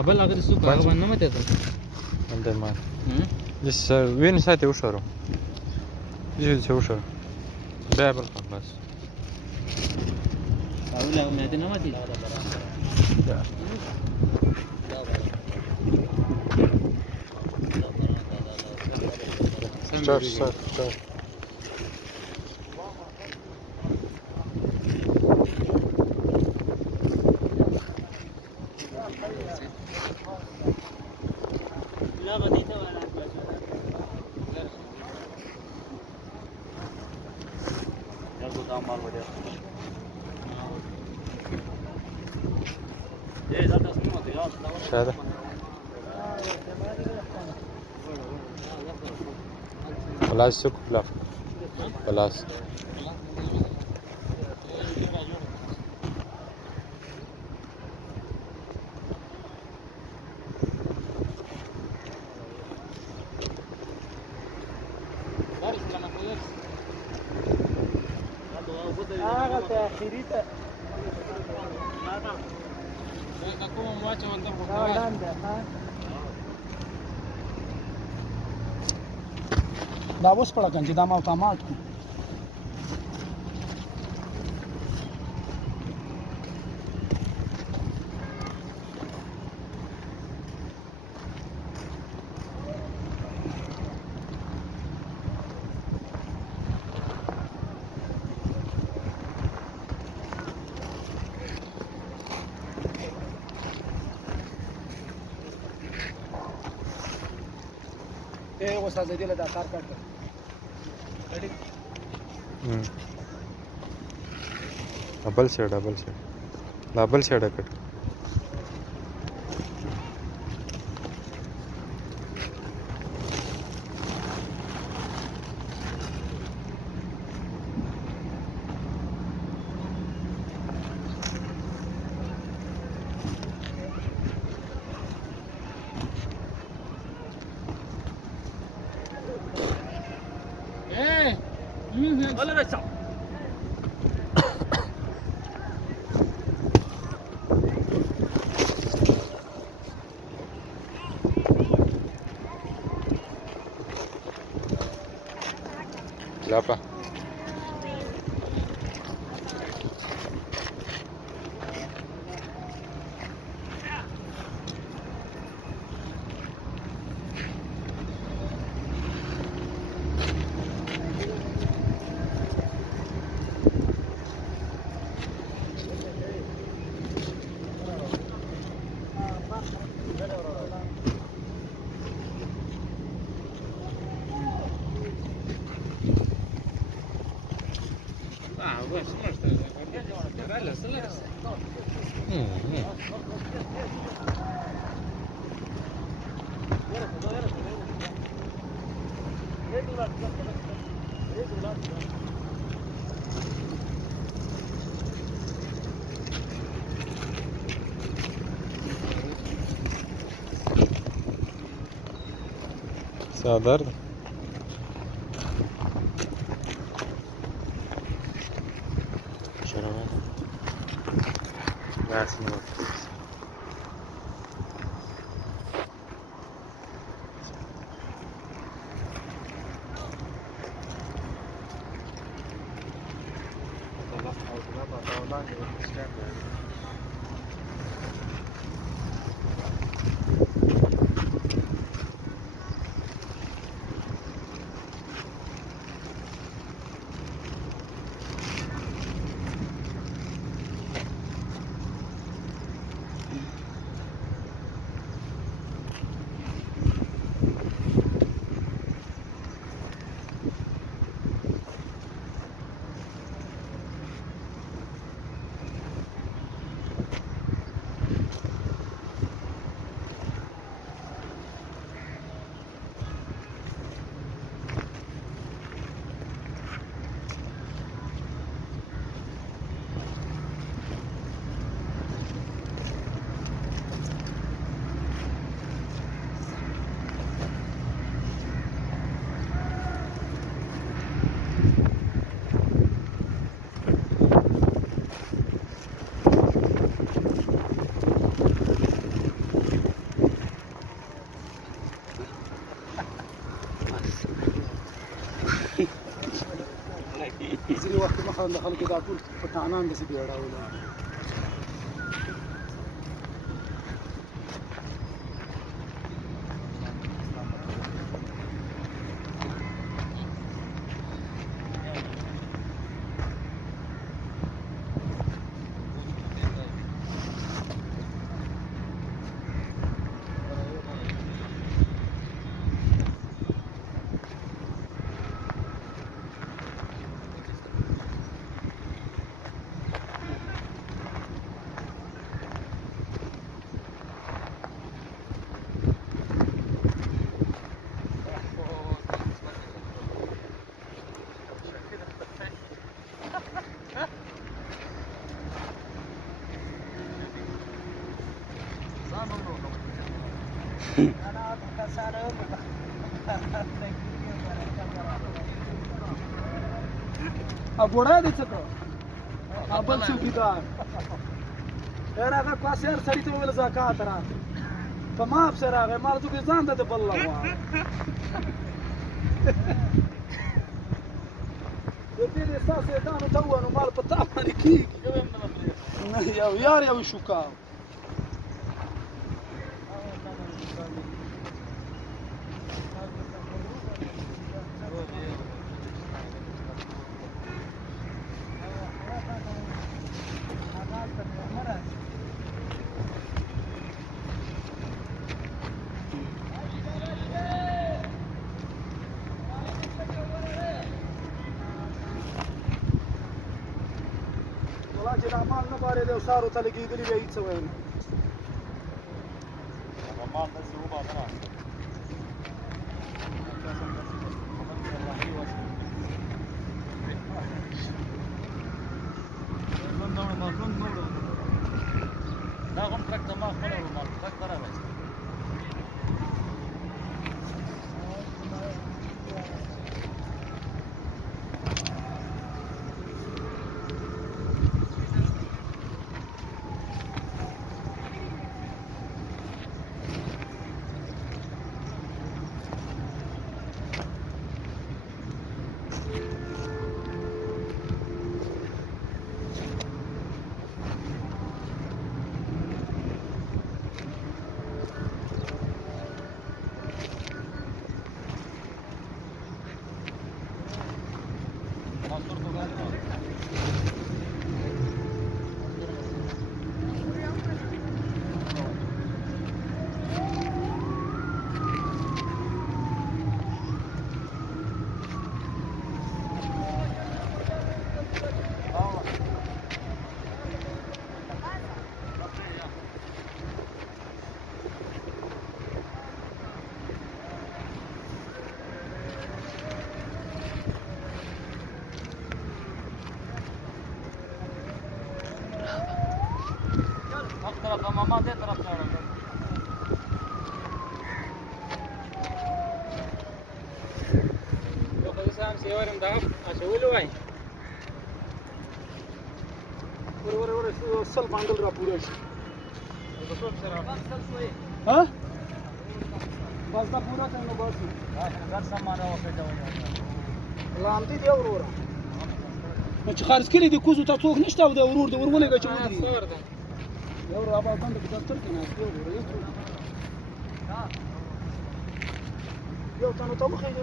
Abal agak suka Banyak. kapan nama itu? Anda mah. Jadi win saya tahu usaharo. Jadi saya usaharo. Beberapa bas. Tahu lah nama itu nama itu. Ya. Start. هذا خلاص سوق لا خلاص Da اوس پړه کنه چې دا ما اتومات کو اے استاد دې له دا کار کړ double set double set cut Siapa? Sadar. Şarama. Versin bak. خلک دا ټول پټانان داسې بیاړول ګوړه دې څه کړه بل څوکیدار هغه کواسیر سړي ته وویل زکات راکړه په ما پسې راغی ما ورته وویل ځان ته د بل غواړه د دې ستاسو اعدام ته ووایه نو مال په تا باندې کېږي یو یار یو شوکا چې دا مال نه بارېدی او سارو ته لګېدلي بیا هېڅ څه ویل دا هم ټرک ته ما خپله ورمال ټرک ته راغی ماما دې طرف ته وړه یو خو سام سیورم دا اچولو وای ور سل باندل را پوره شي ټول سره ها بس دا پوره کړه نو بس غر سامان راوځي لامدي دی وروره نو چې خارج کړي د کوزو ته څوک نشته او د ورور د ورولېږه چې ودرېږي یو را به بند په دفتر کې ناست دی وګوره یو تنو ته وخېږي